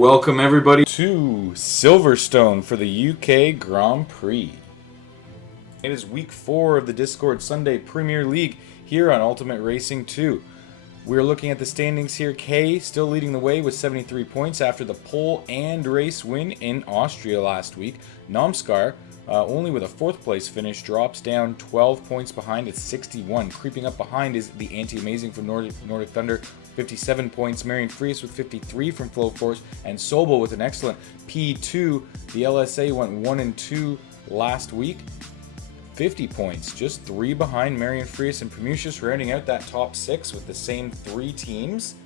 welcome everybody to Silverstone for the UK Grand Prix. It is week 4 of the Discord Sunday Premier League here on Ultimate Racing 2. We're looking at the standings here. K still leading the way with 73 points after the pole and race win in Austria last week. Nomskar, only with a 4th place finish, drops down 12 points behind at 61. Creeping up behind is the Anti-Amazing from Nordic Thunder, 57 points. Marian Frias with 53 from Flow Force, and Sobel with an excellent P2. The LSA went 1 and 2 last week. 50 points, just 3 behind Marian Frias and Prometheus, rounding out that top 6 with the same 3 teams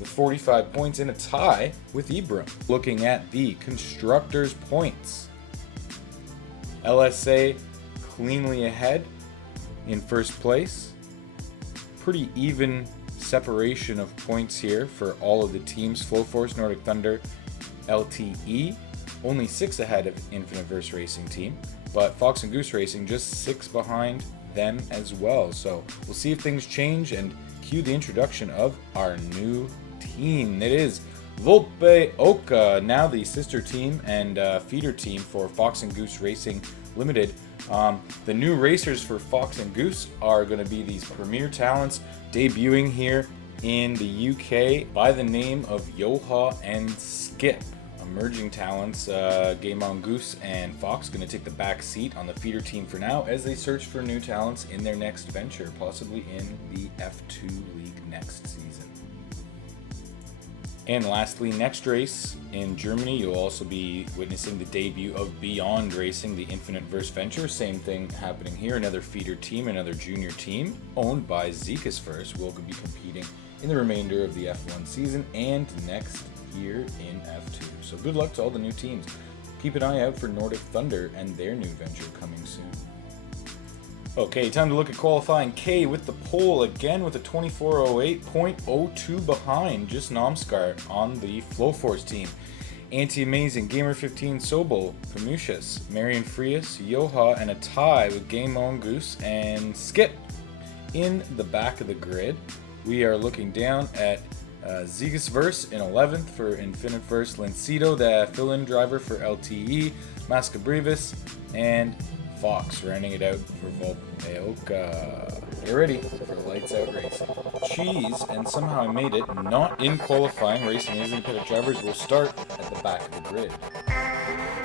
with 45 points in a tie with Ibram. Looking at the constructors' points, LSA cleanly ahead in first place. Pretty even separation of points here for all of the teams. Flow Force, Nordic Thunder, LTE, only 6 ahead of Infinite Verse Racing Team. But Fox and Goose Racing just 6 behind them as well. So we'll see if things change and cue the introduction of our new team. It is Volpe Oka, now the sister team and feeder team for Fox and Goose Racing Limited. The new racers for Fox and Goose are going to be these premier talents debuting here in the UK by the name of Yoha and Skip. Emerging talents, Game Goose and Fox, going to take the back seat on the feeder team for now as they search for new talents in their next venture, possibly in the F2 League next season. And lastly, next race in Germany, you'll also be witnessing the debut of Beyond Racing, the Infinite Verse venture. Same thing happening here, another feeder team, another junior team owned by JiSh First will be competing in the remainder of the F1 season and next year in F2. So good luck to all the new teams. Keep an eye out for Nordic Thunder and their new venture coming soon. Okay, time to look at qualifying. K with the pole again with a 24:08.02 behind just Nomskar on the Flow Force team. Anti-Amazing, Gamer15, Sobel, Prometheus, Marian Frias, Yoha, and a tie with Game On Goose and Skip. In the back of the grid, we are looking down at JiSh Verse in 11th for Infinite Verse, Lancido, the fill-in driver for LTE, Mascabrevis, and Fox rounding it out for Volpeoka. Get ready for lights out racing. Cheese, and somehow I made it, not in qualifying. Racing as independent drivers will start at the back of the grid.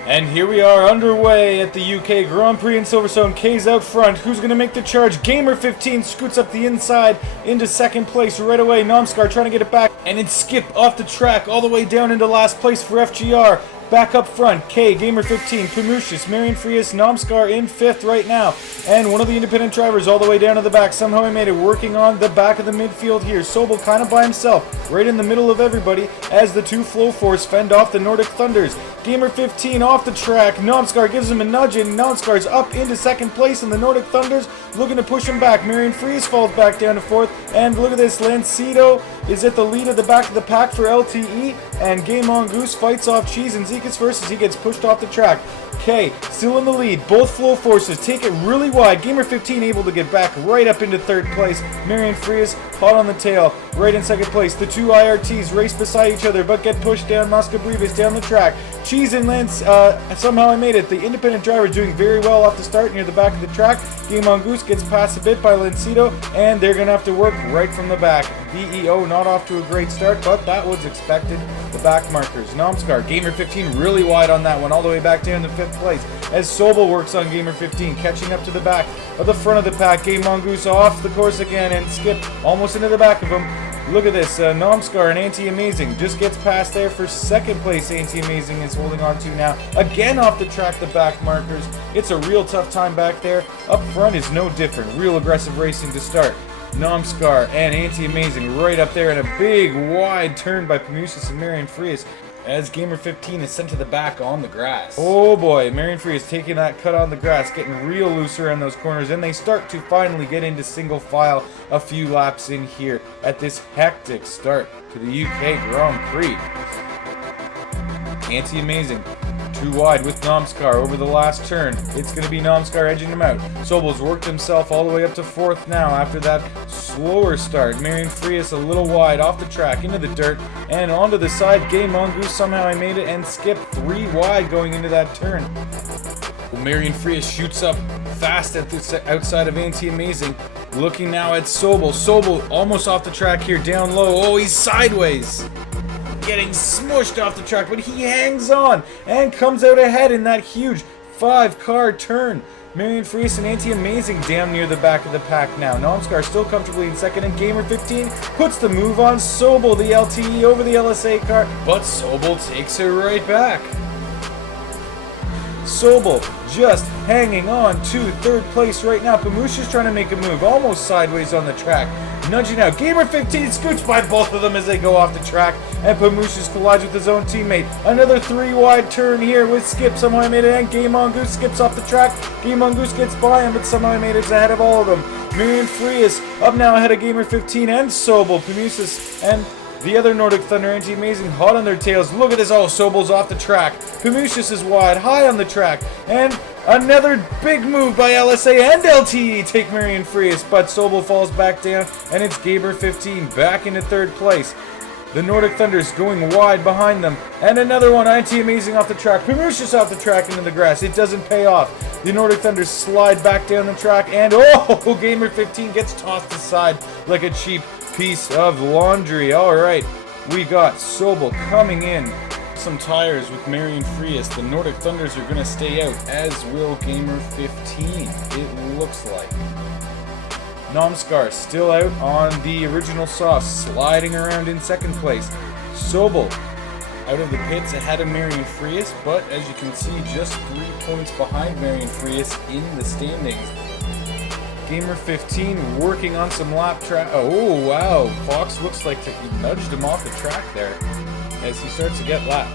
And here we are underway at the UK Grand Prix in Silverstone. K's out front. Who's going to make the charge? Gamer15 scoots up the inside into second place right away. Nomskar trying to get it back. And it's Skip off the track all the way down into last place for FGR. Back up front, K, Gamer15, Prometheus, Marian Frias, Nomskar in 5th right now. And one of the independent drivers all the way down to the back. Somehow he made it, working on the back of the midfield here. Sobel kind of by himself, right in the middle of everybody as the two Flow Force fend off the Nordic Thunders. Gamer15 off the track. Nomskar gives him a nudge and Nomskar's up into second place and the Nordic Thunders looking to push him back. Marian Frias falls back down to 4th. And look at this, Lancido is at the lead of the back of the pack for LTE. And Game On Goose fights off Cheese and JiSh First as he gets pushed off the track. K still in the lead. Both Flow Forces take it really wide. Gamer15 able to get back right up into 3rd place. Marian Frias hot on the tail, right in 2nd place. The two IRTs race beside each other but get pushed down. Mascabrevis down the track. Cheese and Lance, somehow I made it. The independent driver doing very well off the start near the back of the track. Game On Goose gets past a bit by Lancido, and they're going to have to work right from the back. VEO not off to a great start, but that was expected. The back markers. Nomskar, Gamer15 really wide on that one, all the way back down to 5th place. As Sobel works on Gamer15, catching up to the back of the front of the pack. Game On Goose off the course again, and Skip almost into the back of him. Look at this, Nomskar and Anti-Amazing just gets past there for 2nd place. Anti-Amazing is holding on to now. Again off the track, the back markers. It's a real tough time back there. Up front is no different. Real aggressive racing to start. Nomskar and Anti-Amazing right up there in a big wide turn by Prometheus and Marian Frias as Gamer15 is sent to the back on the grass. Oh boy, Marian Frias taking that cut on the grass, getting real loose around those corners, and they start to finally get into single file a few laps in here at this hectic start to the UK Grand Prix. Anti-Amazing Too wide with Nomskar over the last turn. It's going to be Nomskar edging him out. Sobel's worked himself all the way up to 4th now after that slower start. Marion Frias a little wide off the track into the dirt and onto the side. Gay Mongoose somehow he made it and skipped 3 wide going into that turn. Well, Marion Frias shoots up fast at the outside of Anti-Amazing. Looking now at Sobel. Sobel almost off the track here, down low. Oh, he's sideways. Getting smushed off the track, but he hangs on and comes out ahead in that huge 5-car turn. Marion Frias and Anti-Amazing down near the back of the pack now. Nomskar still comfortably in second, and Gamer15 puts the move on Sobel, the LTE over the LSA car, but Sobel takes it right back. Sobel just hanging on to 3rd place right now. Pamusha's trying to make a move, almost sideways on the track. Nudging out. Gamer15 scoots by both of them as they go off the track, and Pamusha's collides with his own teammate. Another 3-wide turn here with Skip. Somehow he made it, and Gay Mongoose skips off the track. Gay Mongoose gets by him, but somehow he made it ahead of all of them. Marion Frias up now ahead of Gamer15 and Sobel. Pamusha and the other Nordic Thunder Anti-Amazing hot on their tails. Look at this. Oh, Sobel's off the track. Pamusha is wide, high on the track. And another big move by LSA and LTE take Marion Frias, but Sobel falls back down, and it's Gamer15 back into 3rd place. The Nordic Thunder's going wide behind them. And another one, Anti-Amazing off the track. Pamusha's off the track into the grass. It doesn't pay off. The Nordic Thunders slide back down the track, and oh, Gamer15 gets tossed aside like a cheap piece of laundry. Alright, we got Sobel coming in. Some tires with Marion Frias. The Nordic Thunders are going to stay out, as will Gamer15, it looks like. Nomskar still out on the original soft, sliding around in 2nd place. Sobel out of the pits ahead of Marion Frias, but as you can see, just 3 points behind Marion Frias in the standings. Gamer15 working on some lap track. Oh, wow. Fox looks like he nudged him off the track there as he starts to get lapped.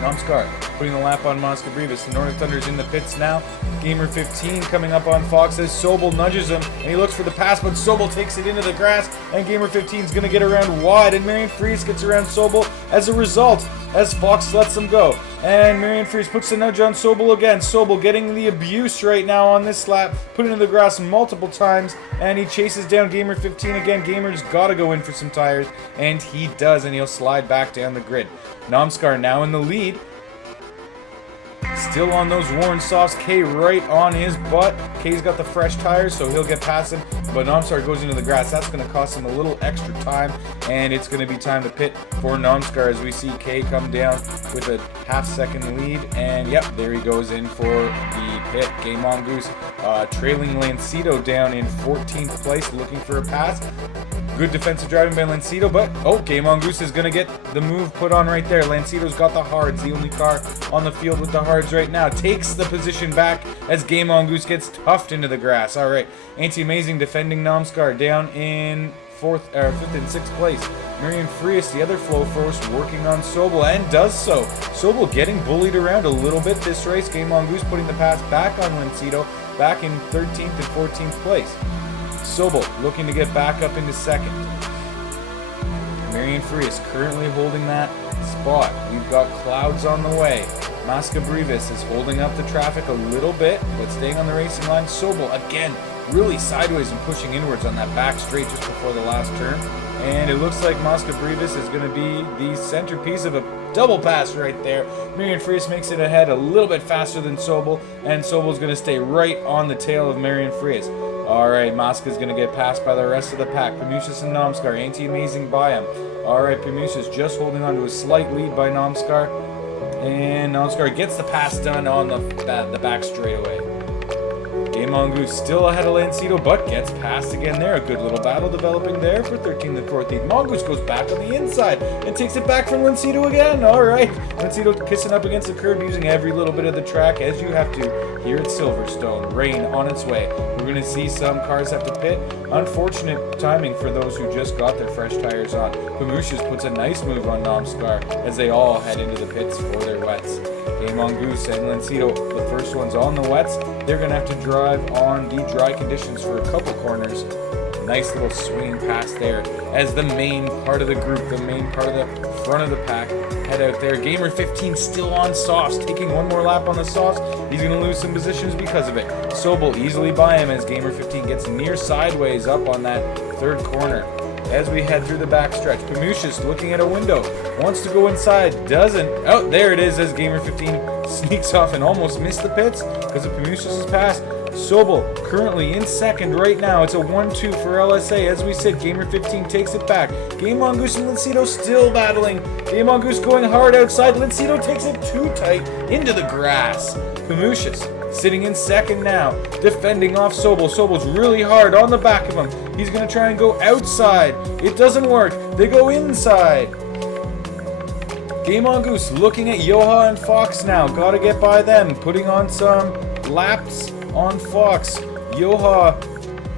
Nomskar putting the lap on Mosca Brevis. The Nordic Thunder's in the pits now. Gamer15 coming up on Fox as Sobel nudges him, and he looks for the pass, but Sobel takes it into the grass, and Gamer15's going to get around wide, and Marion Frias gets around Sobel as a result, as Fox lets him go. And Marion Frias puts the nudge on Sobel again. Sobel getting the abuse right now on this lap, put it into the grass multiple times, and he chases down Gamer15 again. Gamer's got to go in for some tires, and he does, and he'll slide back down the grid. Nomskar now in the lead. Still on those worn softs. K right on his butt. K's got the fresh tires, so he'll get past him. But Nomskar goes into the grass. That's going to cost him a little extra time, and it's going to be time to pit for Nomskar as we see K come down with a half-second lead. And yep, there he goes in for the pit. Gay Mongoose trailing Lancito down in 14th place, looking for a pass. Good defensive driving by Lancito, but oh, Gay Mongoose is going to get the move put on right there. Lancito's got the hards, the only car on the field with the hards right now. Takes the position back as Gay Mongoose gets tuffed into the grass. All right, Anti-Amazing defending Nomskar down in 5th and 6th place. Marion Frias, the other flow first, working on Sobel, and does so. Sobel getting bullied around a little bit this race. Gay Mongoose putting the pass back on Lancito, back in 13th and 14th place. Sobel looking to get back up into 2nd. Marion Frias currently holding that spot. We've got clouds on the way. Mosca Brevis is holding up the traffic a little bit, but staying on the racing line. Sobel, again, really sideways and pushing inwards on that back straight just before the last turn. And it looks like Mosca Brevis is going to be the centerpiece of a double pass right there. Marion Frias makes it ahead a little bit faster than Sobel, and Sobel's going to stay right on the tail of Marion Frias. Alright, Mosca's going to get passed by the rest of the pack. Pamusha and Nomskar, Anti-Amazing by him. Alright, Pamusha's just holding on to a slight lead by Nomskar. And Nomskar gets the pass done on the back straightaway. Gay Mongoose still ahead of Lancito, but gets passed again there. A good little battle developing there for 13th and 14th. Mongoose goes back on the inside and takes it back from Lancito again. All right, Lancito kissing up against the curb, using every little bit of the track, as you have to here at Silverstone. Rain on its way. We're going to see some cars have to pit. Unfortunate timing for those who just got their fresh tires on. Pamusha's puts a nice move on Nomskar as they all head into the pits for their wets. Gay Mongoose and Lancito, the first ones on the wets. They're going to have to drive on the dry conditions for a couple corners. Nice little swinging pass there as the main part of the group, the main part of the front of the pack, head out there. Gamer 15 still on softs, taking one more lap on the softs. He's going to lose some positions because of it. Sobel easily by him as Gamer 15 gets near sideways up on that third corner. As we head through the backstretch, Pamushis looking at a window, wants to go inside, doesn't. Oh, there it is as Gamer 15 sneaks off and almost missed the pits because of Pamushis' pass. Sobel currently in second right now. It's a 1-2 for LSA. As we said, Gamer 15 takes it back. Game Mongoose and Lincito still battling. Game Mongoose going hard outside. Lincito takes it too tight into the grass. Pamushis sitting in second now, defending off Sobel. Sobel's really hard on the back of him. He's going to try and go outside. It doesn't work. They go inside. Game Mongoose looking at Yoha and Fox now. Got to get by them. Putting on some laps on Fox. Yoha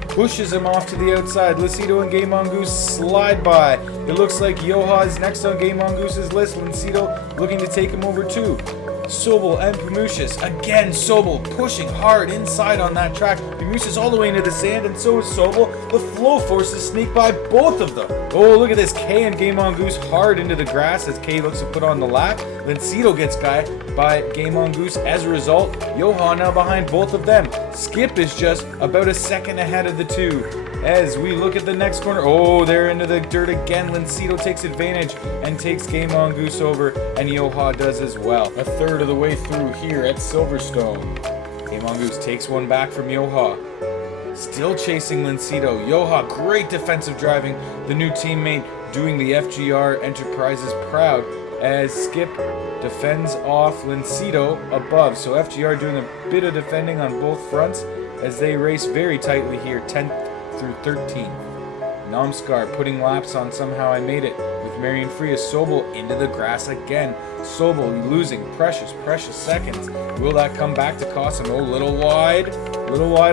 pushes him off to the outside. Lincito and Game Mongoose slide by. It looks like Yoha is next on Game Mongoose's list. Lincito looking to take him over too. Sobel and Pamushis. Again, Sobel pushing hard inside on that track. Pamushis all the way into the sand, and so is Sobel. The flow forces sneak by both of them. Oh, look at this. K and Game Mongoose hard into the grass as K looks to put on the lap. Lincito gets by Game Mongoose. As a result, Yoha now behind both of them. Skip is just about a second ahead of the two. As we look at the next corner, oh, they're into the dirt again. Lincito takes advantage and takes Game Mongoose over, and Yoha does as well. A third of the way through here at Silverstone. Game Mongoose takes one back from Yoha. Still chasing Lincito. Yoha, great defensive driving. The new teammate doing the FGR Enterprises proud as Skip defends off Lincito above. So FGR doing a bit of defending on both fronts as they race very tightly here, 10th through 13th. Nomskar putting laps on Somehow I Made It with Marion Frias. Sobel into the grass again. Sobel losing precious seconds. Will that come back to cost him? Oh, little wide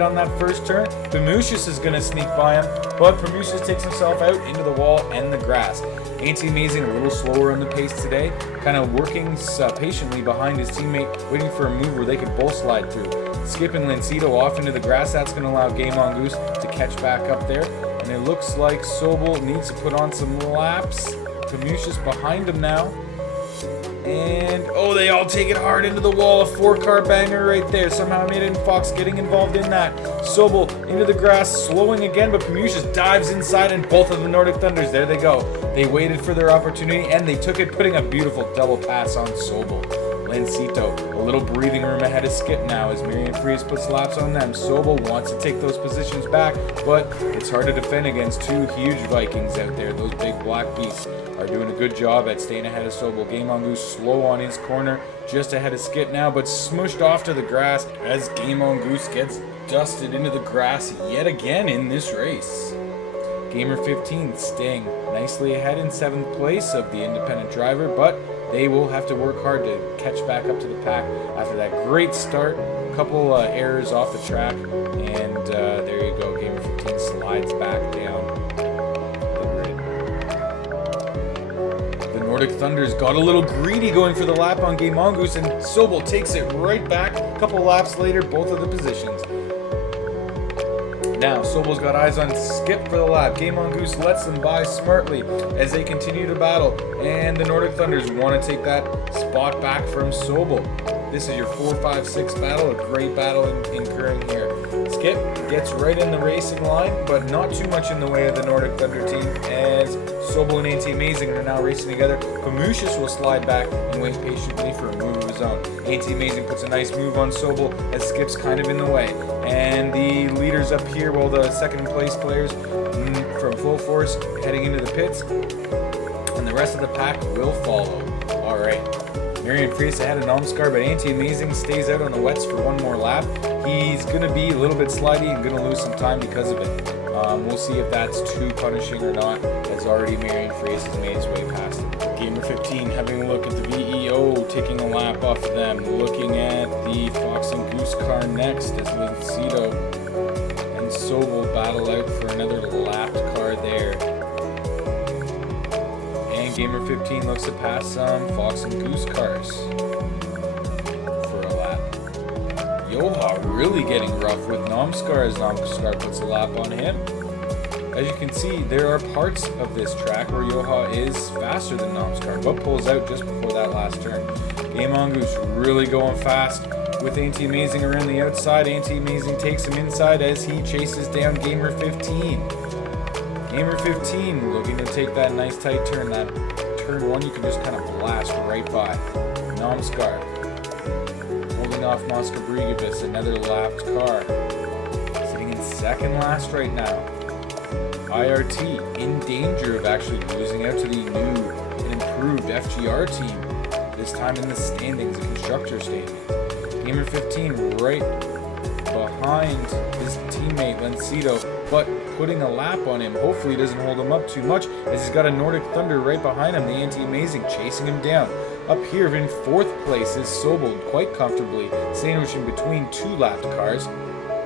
on that first turn. Pamushis is going to sneak by him, but Pamushis takes himself out into the wall and the grass. Ain't He Amazing a little slower on the pace today, kind of working patiently behind his teammate, waiting for a move where they can both slide through. Skip and Lincito off into the grass. That's going to allow Game Mongoose to catch back up there. And it looks like Sobel needs to put on some laps. Pamushis behind him now. And, oh, they all take it hard into the wall. A 4-car banger right there. Somehow I Made It, and Fox getting involved in that. Sobel into the grass, slowing again, but Pamushis dives inside, and both of the Nordic Thunders, there they go. They waited for their opportunity, and they took it, putting a beautiful double pass on Sobel. Lincito, a little breathing room ahead of Skip now as Marion Frias puts laps on them. Sobel wants to take those positions back, but it's hard to defend against two huge Vikings out there. Those big black beasts are doing a good job at staying ahead of Sobel. Game Mongoose slow on his corner, just ahead of Skip now, but smushed off to the grass as Game Mongoose gets dusted into the grass yet again in this race. Gamer 15 staying nicely ahead in 7th place of the independent driver, but they will have to work hard to catch back up to the pack after that great start. A couple errors off the track, and there you go. Gamer 15 slides back down the grid. The Nordic Thunders got a little greedy going for the lap on Game Mongoose, and Sobel takes it right back. A couple laps later, both of the positions. Now, Sobel's got eyes on Skip for the lap. Game Mongoose lets them by smartly as they continue to battle. And the Nordic Thunders want to take that spot back from Sobel. This is your 4-5-6 battle, a great battle occurring here. Skip gets right in the racing line, but not too much in the way of the Nordic Thunder team, as Sobel and Ain't He Amazing are now racing together. Pamushis will slide back and wait patiently for a move of his own. Ain't He Amazing puts a nice move on Sobel as Skip's kind of in the way. And the leaders up here, well, the second place players from Full Force heading into the pits, and the rest of the pack will follow. All right. Marion Frias ahead of Nomskar, but Ain't He Amazing stays out on the wets for one more lap. He's going to be a little bit slidey and going to lose some time because of it. We'll see if that's too punishing or not, as already Marion Frias has made his way past him. Gamer 15 having a look at the VEO, taking a lap off of them, looking at the Fox and Goose car next as Lincito and Sobel battle out for another lapped car there. And Gamer 15 looks to pass some Fox and Goose cars for a lap. Yoha really getting rough with Nomskar as Nomskar puts a lap on him. as you can see, there are parts of this track where Yoha is faster than Namskar, but pulls out just before that last turn. Game Mongoose really going fast with Anti-Amazing around the outside. Anti-Amazing takes him inside as he chases down Gamer 15. Gamer 15 looking to take that nice tight turn. That turn 1 you can just kind of blast right by. Namskar holding off Moskabrigovich, another lapped car. Sitting in second last right now. IRT in danger of actually losing out to the new and improved FGR team, this time in the standings, the constructor standings. Gamer 15 right behind his teammate Lencito, but putting a lap on him. Hopefully he doesn't hold him up too much, as he's got a Nordic Thunder right behind him, the Anti-Amazing chasing him down. Up here in 4th place is Sobel, quite comfortably sandwiched in between 2 lapped cars.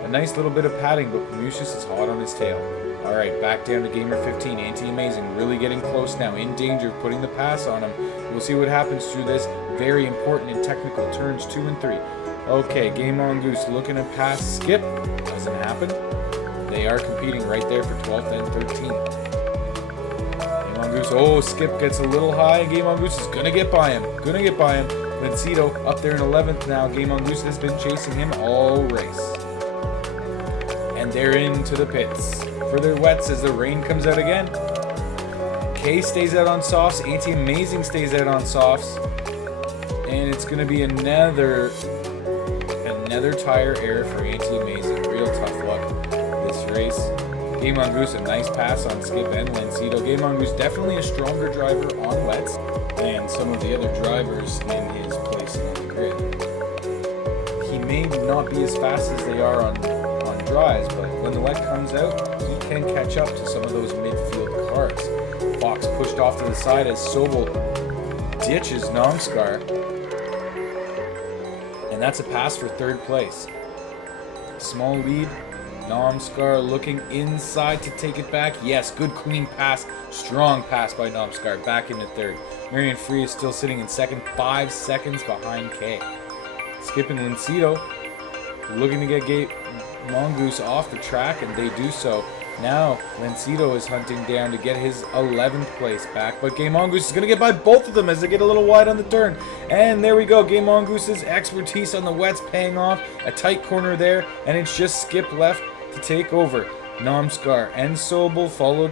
A nice little bit of padding, but Prometheus is hot on his tail. Alright, back down to Gamer 15. Anti-Amazing really getting close now, in danger of putting the pass on him. We'll see what happens through this very important and technical turns 2 and 3. Okay, Game Mongoose looking to pass Skip. Doesn't happen. They are competing right there for 12th and 13th. Game Mongoose, oh, Skip gets a little high. Game Mongoose is going to get by him. Lencito up there in 11th now. Game Mongoose has been chasing him all race. And they're into the pits for their wets as the rain comes out again. K stays out on softs. Anti-Amazing stays out on softs. And it's going to be another tire error for Anti-Amazing. Real tough luck this race. Game Mongoose, a nice pass on Skip and Lencito. Game Mongoose definitely a stronger driver on wets than some of the other drivers in his place on the grid. He may not be as fast as they are on dries, but when the wet comes out, he can catch up to some of those midfield cars. Fox pushed off to the side as Sobel ditches Namskar. And that's a pass for 3rd place. Small lead. Namskar looking inside to take it back. Yes, good clean pass. Strong pass by Namskar. Back into 3rd. Marion Free is still sitting in 2nd, 5 seconds behind K. Skip and Lencito looking to get Mongoose off the track, and they do so. Now Lencito is hunting down to get his 11th place back, but Game Mongoose is going to get by both of them as they get a little wide on the turn. And there we go, Game Mongoose's expertise on the wets paying off. A tight corner there, and it's just Skip left to take over. Namskar and Sobel followed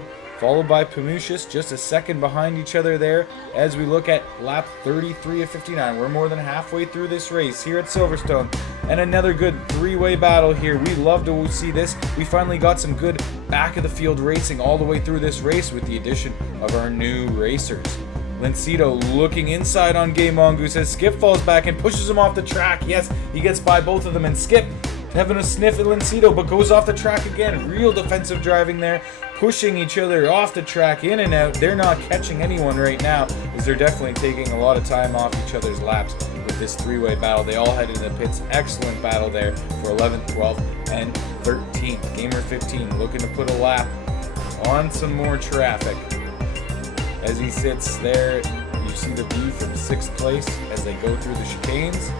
by Pamushis, just a second behind each other there as we look at lap 33 of 59. We're more than halfway through this race here at Silverstone, and another good 3-way battle here. We love to see this. We finally got some good back of the field racing all the way through this race with the addition of our new racers. Lencito looking inside on Game Mongoose as Skip falls back and pushes him off the track. Yes, he gets by both of them, and Skip having a sniff at Lencito, but goes off the track again. Real defensive driving there, pushing each other off the track, in and out. They're not catching anyone right now, as they're definitely taking a lot of time off each other's laps with this 3-way battle. They all head into the pits. Excellent battle there for 11th, 12th, and 13th. Gamer 15 looking to put a lap on some more traffic. As he sits there, you see the view from 6th place as they go through the chicanes.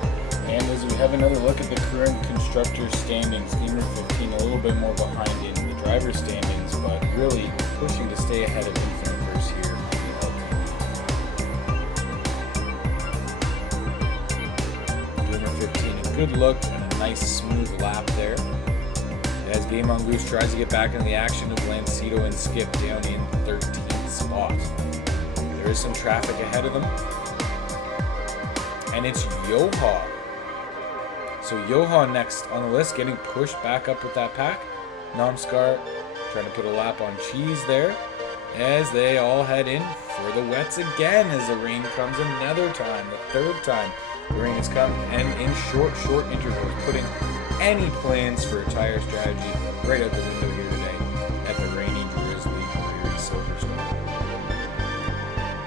And as we have another look at the current constructor standings, Gamer 15 a little bit more behind in the driver standings, but really pushing to stay ahead of Infinite Verse here on the Gamer 15, a good look and a nice smooth lap there. As Game Mongoose tries to get back in the action of Lencito and Skip down in 13th spot. There is some traffic ahead of them. And it's Yoha. So Yoha next on the list, getting pushed back up with that pack. Namskar trying to put a lap on Cheese there as they all head in for the wets again as the rain comes another time, the 3rd time the rain has come, and in short intervals, putting any plans for a tire strategy right out the window here today at the rainy, drizzly, dreary Silverstone.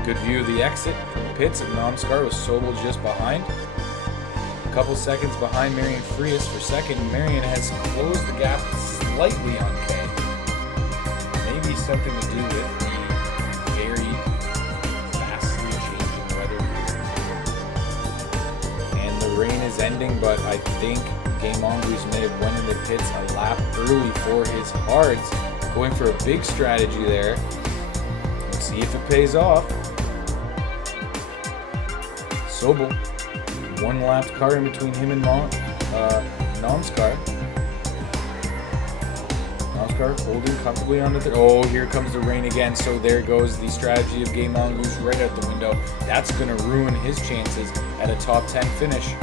Good view of the exit from the pits of Namskar with Sobel just behind. A couple seconds behind Marion Frias for 2nd. Marion has closed the gap slightly on K. Maybe something to do with the very fastly changing weather here. And the rain is ending, but I think Game Mongoose may have went in the pits a lap early for his hards. Going for a big strategy there. Let's see if it pays off. Sobel, one lapped car in between him and Nomskar. Nomskar holding comfortably on the oh, here comes the rain again. So there goes the strategy of Game Mongoose right out the window. That's going to ruin his chances at a top 10 finish,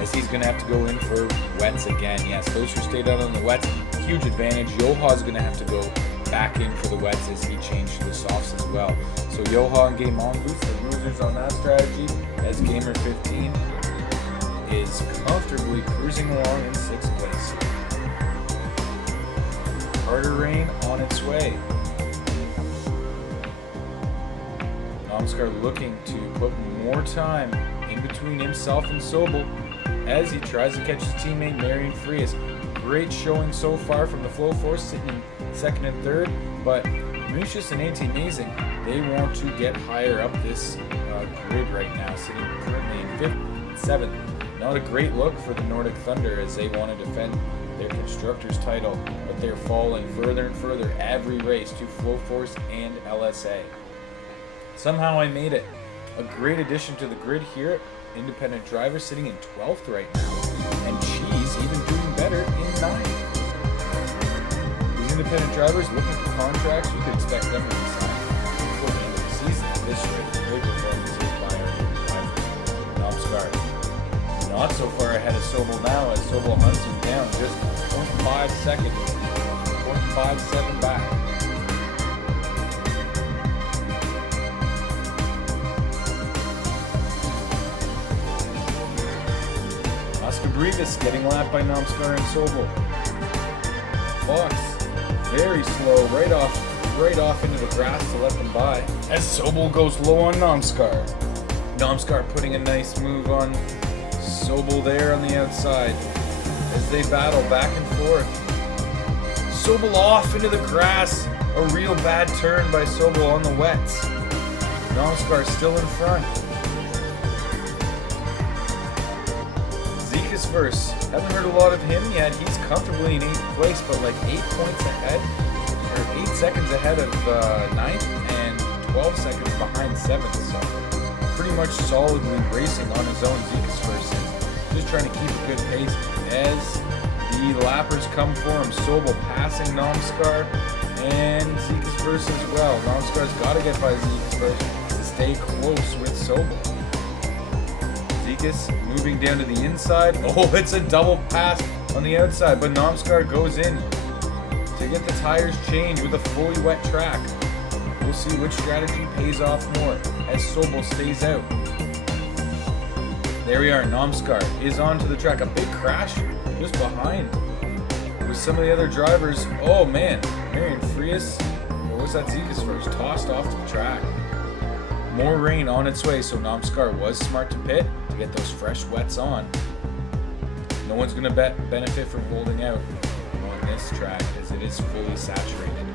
as he's going to have to go in for wets again. Yes, those who stayed out on the wets, huge advantage. Yoha's going to have to go back in for the wets as he changed to the softs as well. So Yoha and Game Mongoose, the losers on that strategy, as Gamer 15 is comfortably cruising along in 6th place. Harder rain on its way. Nomskar looking to put more time in between himself and Sobel as he tries to catch his teammate Marian Frias. Great showing so far from the Flow Force, sitting in 2nd and 3rd, but Mucius and Anti-Amazing, they want to get higher up this grid right now, sitting currently in 5th and 7th. Not a great look for the Nordic Thunder as they want to defend their Constructors title, but they're falling further and further every race to Flow Force and LSA. Somehow I made it. A great addition to the grid here. Independent driver sitting in 12th right now, and Cheese even doing better in 9th. These independent drivers looking for contracts, you could expect them to be signed before the end of the season at this rate. Great performances by our drivers. Nomskar not so far ahead of Sobel now, as Sobel hunts him down just 0.5 seconds, 0.57 back. Brevis getting lapped by Nomskar and Sobel. Fox very slow, right off into the grass to let them by, as Sobel goes low on Nomskar. Nomskar putting a nice move on Sobel there on the outside as they battle back and forth. Sobel off into the grass, a real bad turn by Sobel on the wets. Nomskar still in front. Verse. Haven't heard a lot of him yet. He's comfortably in 8th place, but like 8 points ahead, or 8 seconds ahead of 9th and 12 seconds behind 7th. So pretty much solidly racing on his own. Zekas Verse, just trying to keep a good pace as the lappers come for him. Sobel passing Nomskar and Zekas Verse as well. Nomskar's got to get by Zekas Verse to stay close with Sobel. Zekas moving down to the inside. Oh, it's a double pass on the outside, but Nomskar goes in to get the tires changed with a fully wet track. We'll see which strategy pays off more as Sobel stays out. There we are. Nomskar is onto the track. A big crash just behind with some of the other drivers. Oh man, Marian Frias, or was that Zekas First? Tossed off to the track. More rain on its way, so Nomskar was smart to pit to get those fresh wets on. No one's going to benefit from holding out on this track as it is fully saturated.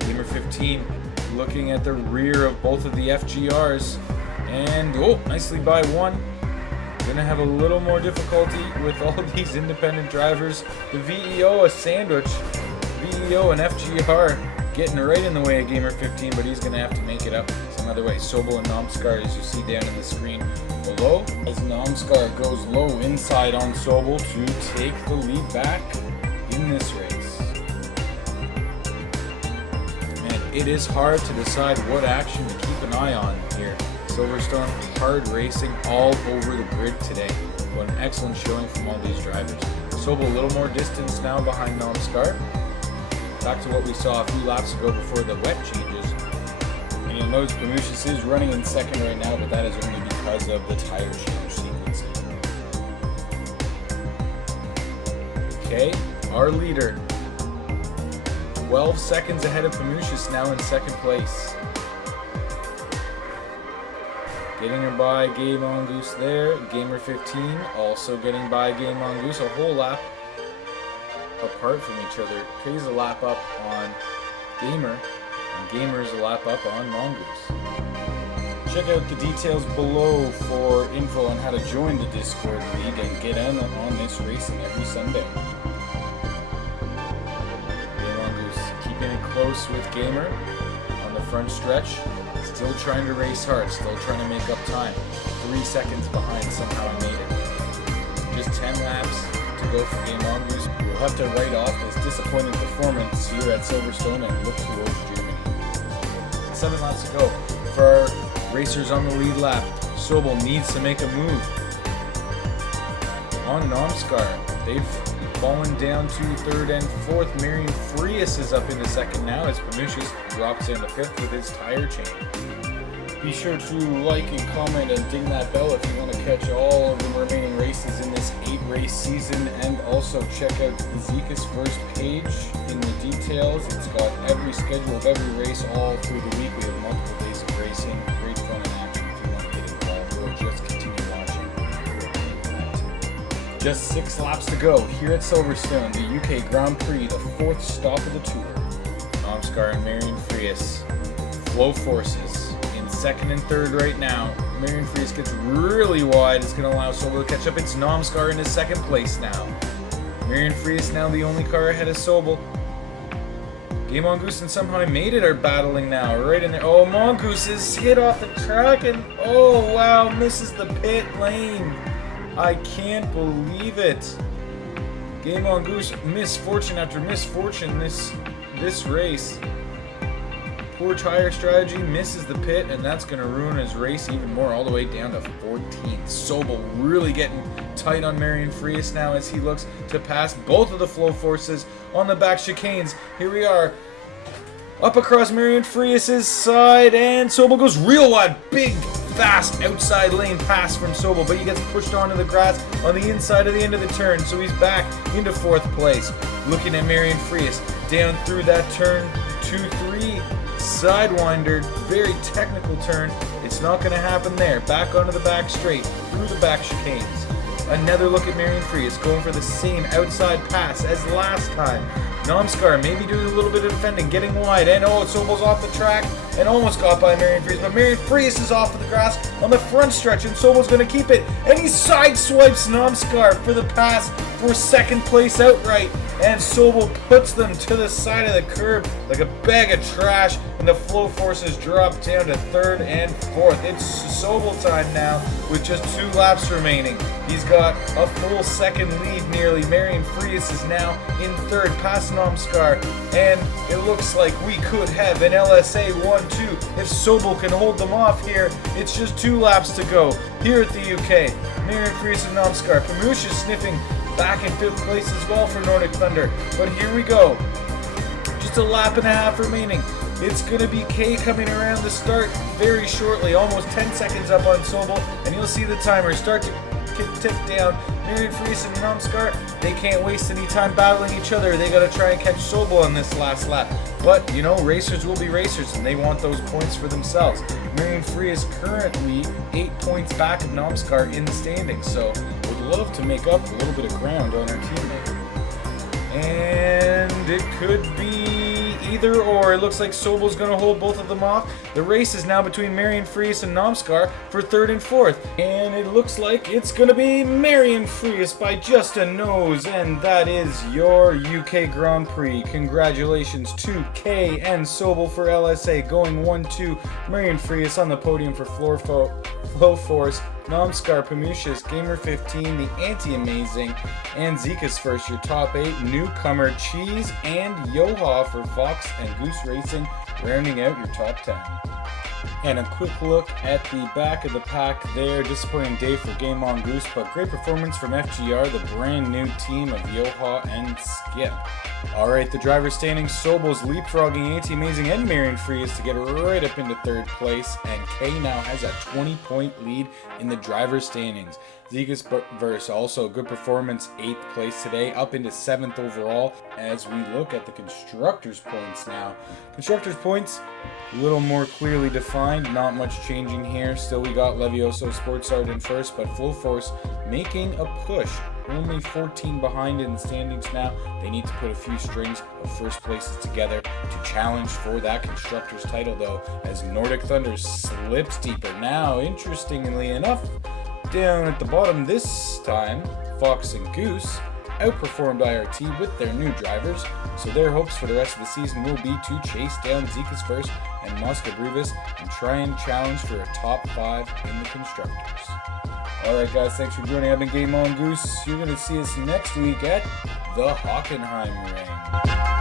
Gamer 15 looking at the rear of both of the FGRs, and oh, nicely by one. Going to have a little more difficulty with all these independent drivers. The VEO, a sandwich. VEO and FGR getting right in the way of Gamer 15, but he's going to have to make it up some other way. Sobel and Nomskar, as you see down in the screen below, as Nomskar goes low inside on Sobel to take the lead back in this race. Man, it is hard to decide what action to keep an eye on here. Silverstone hard racing all over the grid today. What an excellent showing from all these drivers. Sobel a little more distance now behind Nomskar. Back to what we saw a few laps ago before the wet changes. And you'll notice Pamucius is running in second right now, but that is only because of the tire change sequencing. Okay, our leader. 12 seconds ahead of Pamucius now in second place. Getting her by Game Mongoose there. Gamer 15 also getting by Game Mongoose. A whole lap apart from each other. Pays a lap up on Gamer, and Gamer's a lap up on Mongoose. Check out the details below for info on how to join the Discord league and get in on this racing every Sunday. Game Mongoose keeping it close. close with Gamer on the front stretch. Still trying to race hard, still trying to make up time. 3 seconds behind, somehow I made it. Just 10 laps to go for Game On Goose. We'll have to write off this disappointing performance here at Silverstone and look towards Germany. 7 laps to go for our racers on the lead lap. Sobel needs to make a move on Nomskar. They've fallen down to 3rd and 4th. Marian Frias is up into 2nd now as Panusius drops down to 5th with his tire change. Be sure to like and comment and ding that bell if you want to catch all of the remaining races in this 8-race season, and also check out the JiSh's first page in the details. It's got every schedule of every race all through the week. We have multiple days of racing, great fun and action if you want to get involved or just continue watching. Just 6 laps to go here at Silverstone, the UK Grand Prix, the 4th stop of the tour. Nomskar and Marian Frias, flow forces. 2nd and 3rd right now. Marian Frias gets really wide. It's going to allow Sobel to catch up. It's Nomskar in his 2nd place now. Marian Frias now the only car ahead of Sobel. Game Mongoose and somehow I made it are battling now. Right in there. Oh, Mongoose is hit off the track and oh wow, misses the pit lane. I can't believe it. Game Mongoose, misfortune after misfortune this race. Poor tire strategy, misses the pit, and that's going to ruin his race even more, all the way down to 14th. Sobel really getting tight on Marian Frias now as he looks to pass both of the flow forces on the back chicanes. Here we are, up across Marian Frias' side, and Sobel goes real wide. Big, fast outside lane pass from Sobel, but he gets pushed onto the grass on the inside of the end of the turn, so he's back into 4th place. Looking at Marian Frias down through that turn 2-3. Sidewinder, very technical turn. It's not going to happen there. Back onto the back straight, through the back chicanes. Another look at Marian Frias, going for the same outside pass as last time. Nomskar maybe doing a little bit of defending, getting wide, and oh, Sobel's off the track and almost got by Marian Frias, but Marian Frias is off of the grass on the front stretch, and Sobel's going to keep it, and he sideswipes Nomskar for the pass for 2nd place outright, and Sobel puts them to the side of the curb like a bag of trash, and the flow forces drop down to 3rd and 4th. It's Sobel time now with just 2 laps remaining. He's got a full 2nd lead nearly. Marian Frias is now in 3rd, past Nomskar, and it looks like we could have an LSA 1-2 if Sobel can hold them off here. It's just 2 laps to go here at the UK. Marian Frias and Nomskar. Panusius sniffing back in 5th place as well for Nordic Thunder. But here we go. Just a lap and a half remaining. It's going to be K coming around the start very shortly. Almost 10 seconds up on Sobel. And you'll see the timer start to tick down. Marian Frias and Nomskar, they can't waste any time battling each other. They got to try and catch Sobel on this last lap. But, you know, racers will be racers, and they want those points for themselves. Marian Frias currently 8 points back of Nomskar in the standings, so would love to make up a little bit of ground on our teammate. And it could be either or. It looks like Sobel's going to hold both of them off. The race is now between Marian Frias and Nomskar for 3rd and 4th. And it looks like it's going to be Marian Frias by just a nose. And that is your UK Grand Prix. Congratulations to K and Sobel for LSA going 1-2. Marian Frias on the podium for Flow Force. Nomskar, Panusius, Gamer 15, the Anti-Amazing, and JiSh's first, your top 8, newcomer Cheese, and Yoha for Fox and Goose Racing, rounding out your top 10. And a quick look at the back of the pack there. Disappointing day for Game On Goose, but great performance from FGR, the brand new team of Yoha and Skip. Alright, the driver's standings. Sobel's leapfrogging Anti-Amazing and Marian Frias to get right up into 3rd place, and K now has a 20-point lead in the driver's standings. JiSh's verse also good performance, 8th place today, up into 7th overall. As we look at the constructors' points now. Constructors' points, a little more clearly defined, not much changing here. Still, we got Levioso Sportsart in first, but Full Force making a push. Only 14 behind in the standings now. They need to put a few strings of first places together to challenge for that constructors title, though, as Nordic Thunder slips deeper. Now, interestingly enough, down at the bottom this time, Fox and Goose outperformed IRT with their new drivers, so their hopes for the rest of the season will be to chase down JiSh first and Mosca Bruvis and try and challenge for a top 5 in the Constructors. Alright guys, thanks for joining. I've been Game On Goose. You're going to see us next week at the Hockenheim Ring.